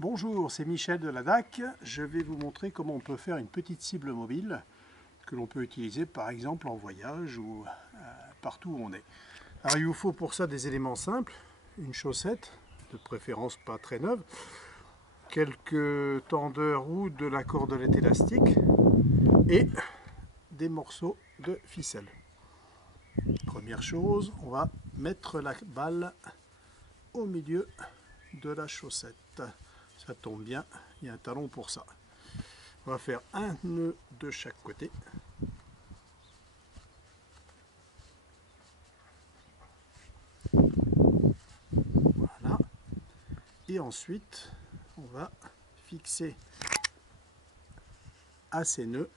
Bonjour, c'est Michel de la DAC. Je vais vous montrer comment on peut faire une petite cible mobile que l'on peut utiliser par exemple en voyage ou partout où on est. Alors il vous faut pour ça des éléments simples, une chaussette, de préférence pas très neuve, quelques tendeurs ou de la cordelette élastique et des morceaux de ficelle. Première chose, on va mettre la balle au milieu de la chaussette. Ça tombe bien, il y a un talon pour ça. On va faire un nœud de chaque côté. Voilà. Et ensuite, on va fixer à ces nœuds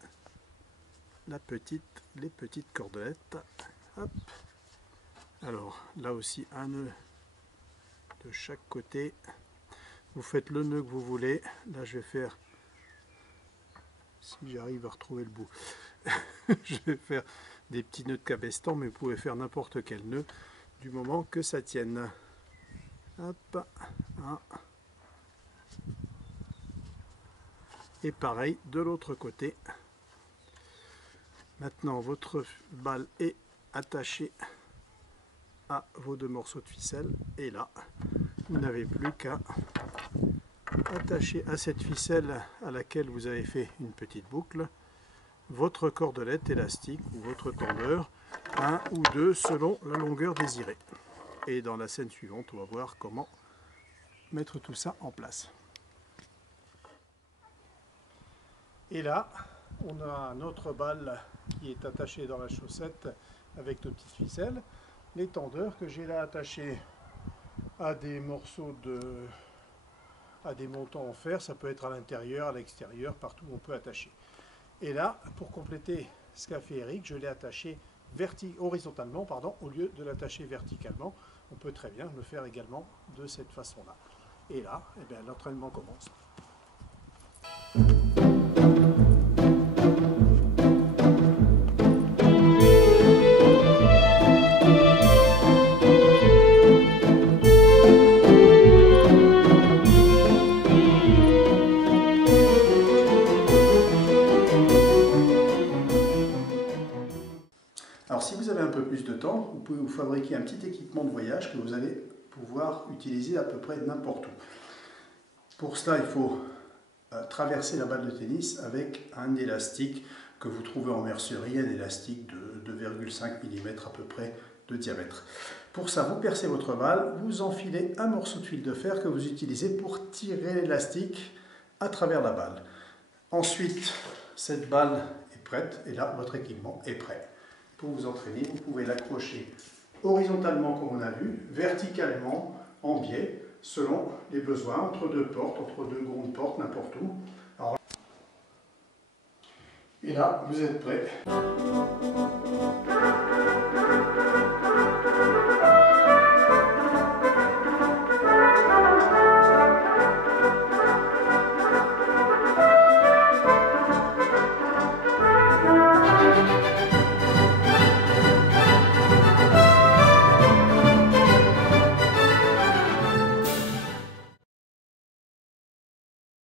les petites cordelettes. Hop. Alors là aussi un nœud de chaque côté. Vous faites le nœud que vous voulez. Là je vais faire, si j'arrive à retrouver le bout, je vais faire des petits nœuds de cabestan, mais vous pouvez faire n'importe quel nœud du moment que ça tienne. Hop, un. Et pareil de l'autre côté. Maintenant votre balle est attachée à vos deux morceaux de ficelle et là vous n'avez plus qu'à attacher à cette ficelle à laquelle vous avez fait une petite boucle votre cordelette élastique ou votre tendeur, un ou deux selon la longueur désirée. Et dans la scène suivante, on va voir comment mettre tout ça en place. Et là, on a notre balle qui est attachée dans la chaussette avec nos petites ficelles. Les tendeurs que j'ai là attachés à des morceaux à des montants en fer, ça peut être à l'intérieur, à l'extérieur, partout où on peut attacher. Et là, pour compléter ce qu'a fait Eric, je l'ai attaché horizontalement, au lieu de l'attacher verticalement. On peut très bien le faire également de cette façon-là. Et là, eh bien, l'entraînement commence. Alors si vous avez un peu plus de temps, vous pouvez vous fabriquer un petit équipement de voyage que vous allez pouvoir utiliser à peu près n'importe où. Pour cela, il faut traverser la balle de tennis avec un élastique que vous trouvez en mercerie, un élastique de 2,5 mm à peu près de diamètre. Pour ça, vous percez votre balle, vous enfilez un morceau de fil de fer que vous utilisez pour tirer l'élastique à travers la balle. Ensuite, cette balle est prête et là, votre équipement est prêt. Pour vous entraîner, vous pouvez l'accrocher horizontalement comme on a vu, verticalement, en biais, selon les besoins, entre deux portes, entre deux grandes portes, n'importe où. Alors, et là, vous êtes prêt.